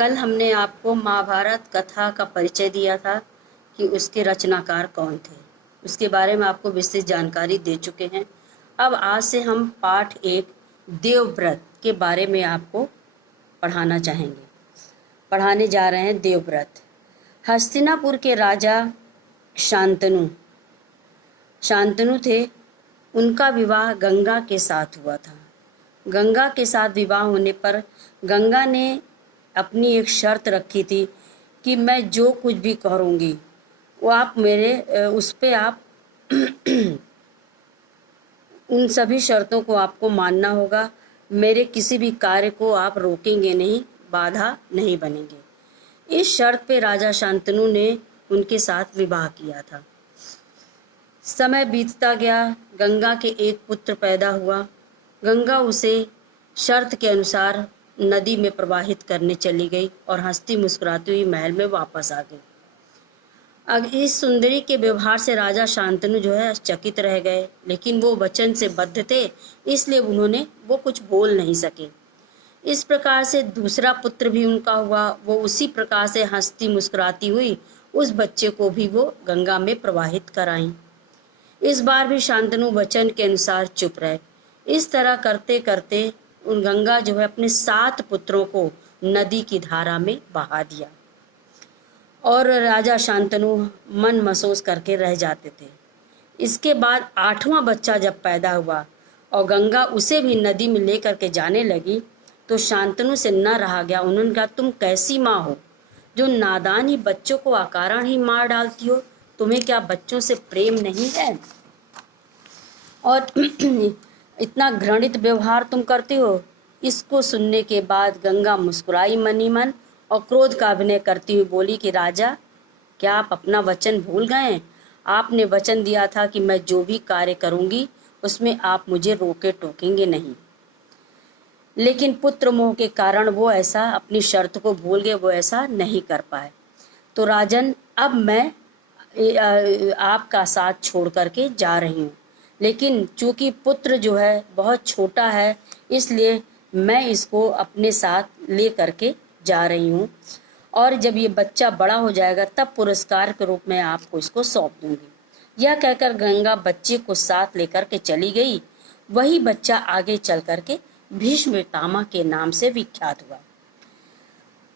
कल हमने आपको महाभारत कथा का परिचय दिया था कि उसके रचनाकार कौन थे। उसके बारे में आपको विस्तृत जानकारी दे चुके हैं। अब आज से हम पाठ 1 देवव्रत के बारे में आपको पढ़ाने जा रहे हैं। देवव्रत हस्तिनापुर के राजा शांतनु थे। उनका विवाह गंगा के साथ हुआ था। गंगा के साथ विवाह होने पर गंगा ने अपनी एक शर्त रखी थी कि मैं जो कुछ भी करूँगी वो आप उस पे आप उन सभी शर्तों को आपको मानना होगा। मेरे किसी भी कार्य को आप रोकेंगे नहीं, बाधा नहीं बनेंगे। इस शर्त पे राजा शांतनु ने उनके साथ विवाह किया था। समय बीतता गया। गंगा के एक पुत्र पैदा हुआ। गंगा उसे शर्त के अनुसार नदी में प्रवाहित करने चली गई और हंसती मुस्कुराती हुई महल में वापस आ गई। अब इस सुंदरी के व्यवहार से राजा शांतनु जो है चकित रह गए, लेकिन वो वचन से बद्ध थे, इसलिए वो कुछ बोल नहीं सके। इस प्रकार से दूसरा पुत्र भी उनका हुआ। वो उसी प्रकार से हंसती मुस्कुराती हुई उस बच्चे को भी वो गंगा में प्रवाहित कराई। इस बार भी शांतनु वचन के अनुसार चुप रहे। इस तरह करते करते उन गंगा जो है अपने 7 पुत्रों को नदी की धारा में बहा दिया और राजा शांतनु मन महसूस करके रह जाते थे। इसके बाद 8वां बच्चा जब पैदा हुआ और गंगा उसे भी नदी में लेकर के जाने लगी तो शांतनु से न रहा गया। उन्होंने कहा, तुम कैसी माँ हो जो नादान ही बच्चों को अकारण ही मार डालती हो? तुम्हें क्या बच्चों से प्रेम नहीं है और इतना घृणित व्यवहार तुम करते हो? इसको सुनने के बाद गंगा मुस्कुराई मन ही मन और क्रोध का अभिनय करती हुई बोली कि राजा, क्या आप अपना वचन भूल गए? आपने वचन दिया था कि मैं जो भी कार्य करूंगी उसमें आप मुझे रोके टोकेंगे नहीं। लेकिन पुत्र मोह के कारण वो ऐसा अपनी शर्त को भूल गए, वो ऐसा नहीं कर पाए। तो राजन, अब मैं आपका साथ छोड़ करके जा रही हूँ, लेकिन चूंकि पुत्र जो है बहुत छोटा है इसलिए मैं इसको अपने साथ ले करके जा रही हूँ और जब ये बच्चा बड़ा हो जाएगा तब पुरस्कार के रूप में आपको इसको सौंप दूंगी। यह कहकर गंगा बच्चे को साथ लेकर के चली गई। वही बच्चा आगे चल करके भीष्म पितामह के नाम से विख्यात हुआ।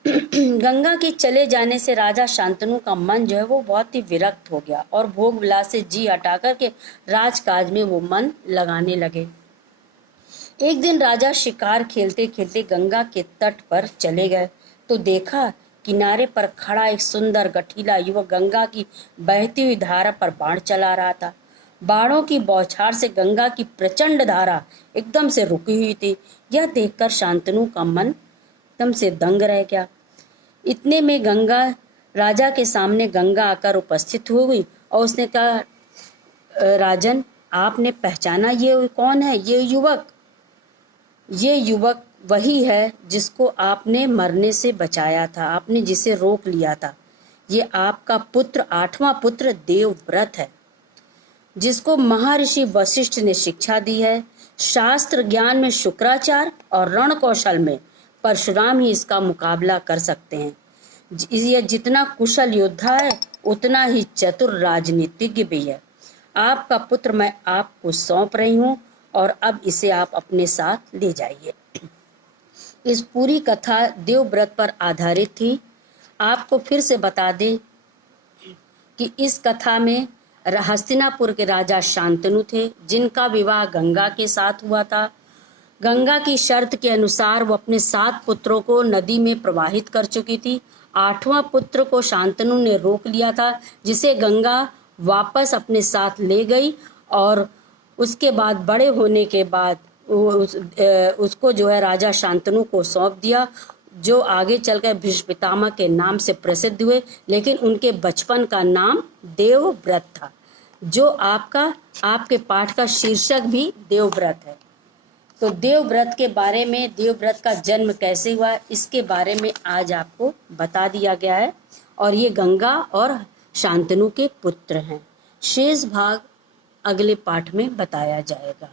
गंगा के चले जाने से राजा शांतनु का मन जो है वो बहुत ही विरक्त हो गया और भोग विलास से जी हटा करके राजकाज में वो मन लगाने लगे। एक दिन राजा शिकार खेलते खेलते गंगा के तट पर चले गए तो देखा किनारे पर खड़ा एक सुंदर गठीला युवक गंगा की बहती हुई धारा पर बाण चला रहा था। बाणों की बौछार से गंगा की प्रचंड धारा एकदम से रुकी हुई थी। यह देखकर शांतनु का मन एकदम से दंग रह गया। इतने में राजा के सामने गंगा आकर उपस्थित हो गई और उसने कहा, राजन, आपने पहचाना ये कौन है? ये युवक वही है जिसको आपने मरने से बचाया था, आपने जिसे रोक लिया था। ये आपका पुत्र, 8वां पुत्र देवव्रत है, जिसको महर्षि वशिष्ठ ने शिक्षा दी है। शास्त्र ज्ञान में शुक्राचार्य और रण कौशल में परशुराम ही इसका मुकाबला कर सकते हैं। यह जितना कुशल योद्धा है उतना ही चतुर राजनीतिज्ञ भी है। आपका पुत्र मैं आपको सौंप रही हूँ और अब इसे आप अपने साथ ले जाइए। इस पूरी कथा देवव्रत पर आधारित थी। आपको फिर से बता दें कि इस कथा में हस्तिनापुर के राजा शांतनु थे, जिनका विवाह गंगा के साथ हुआ था। गंगा की शर्त के अनुसार वो अपने 7 पुत्रों को नदी में प्रवाहित कर चुकी थी। 8वां पुत्र को शांतनु ने रोक लिया था, जिसे गंगा वापस अपने साथ ले गई और उसके बाद बड़े होने के बाद उसको जो है राजा शांतनु को सौंप दिया, जो आगे चलकर भीष्म पितामह के नाम से प्रसिद्ध हुए। लेकिन उनके बचपन का नाम देवव्रत था, जो आपके पाठ का शीर्षक भी देवव्रत है। तो देवव्रत के बारे में, देवव्रत का जन्म कैसे हुआ, इसके बारे में आज आपको बता दिया गया है और ये गंगा और शांतनु के पुत्र हैं। शेष भाग अगले पाठ में बताया जाएगा।